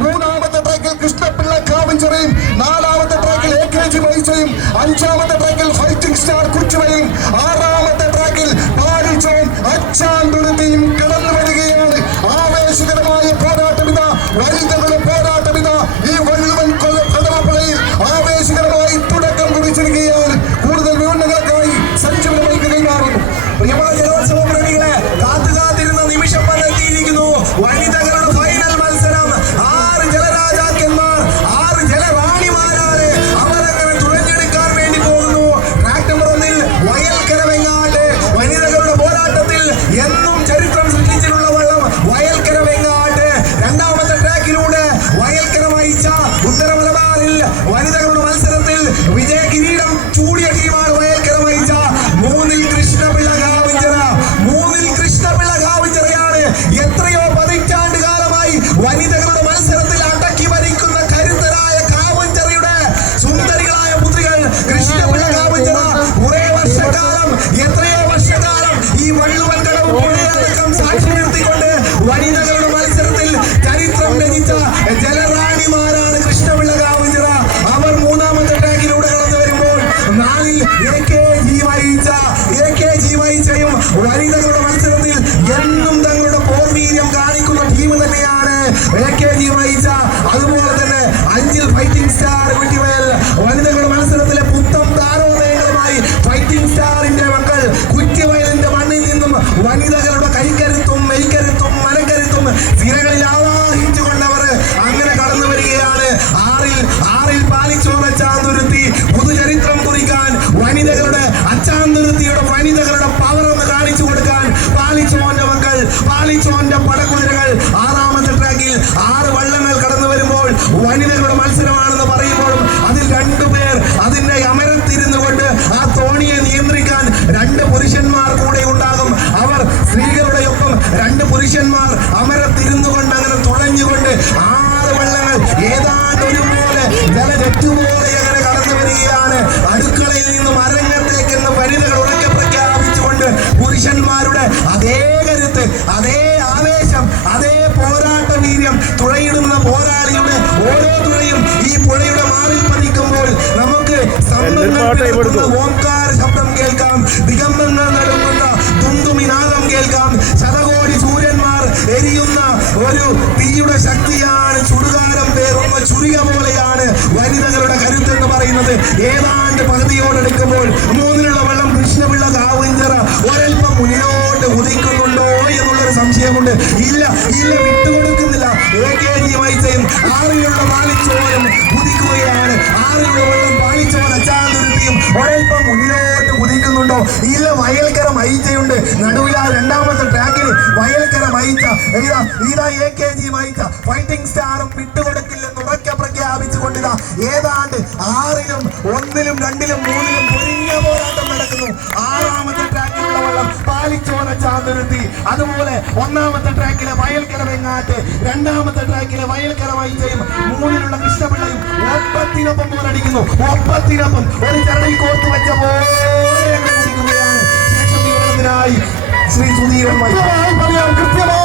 മൂന്നാമത്തെ ട്രാക്കിൽ കൃഷ്ണപിള്ള നാലാമത്തെ ട്രാക്കിൽ അഞ്ചാമത്തെ ട്രാക്കിൽ ഫൈറ്റിംഗ് സ്റ്റാർ കുച്ചുവയും കാലമായി സ്ത്രീകളുടെ ഒപ്പം രണ്ട് പുരുഷന്മാർ അമരത്തിരുന്നു കൊണ്ട് അങ്ങനെ തുഴഞ്ഞുകൊണ്ട് ആറ് വള്ളങ്ങൾ ഏതാണ്ട് ഒരുപോലെ ജലജറ്റുപോലെ അങ്ങനെ കടന്നു വരികയാണ്. അടുക്കളയിൽ നിന്നും അരങ്ങത്തേക്ക് എന്ന് വനിതകൾ ഉറക്കെ പ്രഖ്യാപിച്ചുകൊണ്ട് പുരുഷന്മാരുടെ അതേ കരുത്ത് അതേ ആവേശം അതേ പോരാട്ട വീര്യം തുഴയിടുന്ന പോരാളിയുടെ ഓരോ തുഴയും ഈ പുഴയുടെ മാറിൽ പതിക്കുമ്പോൾ നമുക്ക് സ്തംഭങ്ങൾ കേൾക്കാം. ശതകോടി സൂര്യന്മാർ എരിയുന്ന ഒരു തീയുടെ ശക്തിയാണ് ചുടുകാരം പേറുന്ന ചുരിക പോലെയാണ് വനിതകളുടെ കരുത്ത് എന്ന് പറയുന്നത്. ഏതാണ്ട് പകുതിയോടെടുക്കുമ്പോൾ മൂന്നിലുള്ള വെള്ളം കൃഷ്ണപിള്ള കാവിഞ്ചറ ഒരൽപ്പം മുന്നിലോട്ട് ഉദിക്കുന്നുണ്ടോ എന്നുള്ളൊരു സംശയമുണ്ട്. ഇല്ല ഇല്ല വിട്ടുകൊടുക്കുന്നില്ല. എ കെ ജി വൈസയും ആറിലുള്ള പാലിച്ചോരും ഉദിക്കുകയാണ്. ആറിലുള്ള വെള്ളം പാലിച്ചോൻ അച്ചാന്തുരുത്തിയും ഒരൽപ്പം മുന്നിലോട്ട് കുതിക്കുന്നുണ്ടോ ഇല്ല വയൽക്കര മയിച്ചയുണ്ട് നടുവിൽ ആ രണ്ടാമത്തെ ട്രാക്കിൽ വയൽക്കര മയിച്ച ഇതാ ഇതാ എ കെ ജി മയിച്ച ഫൈറ്റിംഗ് സ്റ്റാറും വിട്ടുകൊടുക്കില്ലെന്ന് ഉറക്കെ പ്രഖ്യാപിച്ചുകൊണ്ട് ഇതാ ഏതാണ്ട് ആറിലും ഒന്നിലും രണ്ടിലും മൂന്നിലും പൊരിഞ്ഞ പോരാട്ടം നടക്കുന്നു. ആറാമത്തെ ട്രാക്കിലുള്ള വെള്ളം പാലിച്ചോന അതുപോലെ ഒന്നാമത്തെ ട്രാക്കിലെ വയൽക്കര വെങ്ങാട്ട് രണ്ടാമത്തെ ട്രാക്കിലെ വയൽക്കര വൈജയും മൂന്നിലുള്ള കൃഷ്ണപിള്ളയും ഒപ്പത്തിനൊപ്പം പോരടിക്കുന്നു ഒപ്പത്തിനൊപ്പം ഒരു ചരടി കോർത്തു വെച്ച പോലെ ശ്രീ സുധീരൻ പറയാം കൃത്യമായി